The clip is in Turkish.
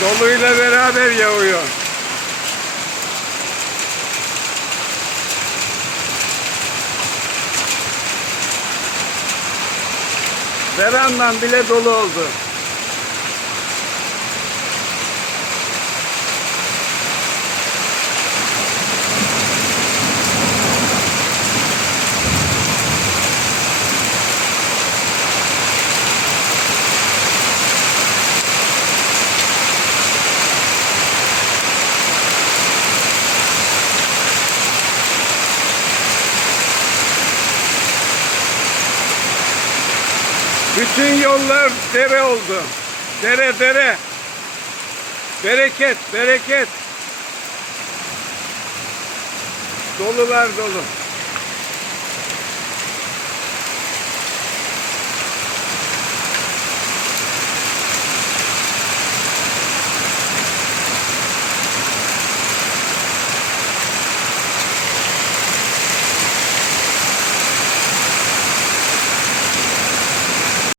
Doluyla beraber yağıyor. Verandam bile dolu oldu. Bütün yollar dere oldu. Dere, dere. Bereket, bereket. Dolular dolu.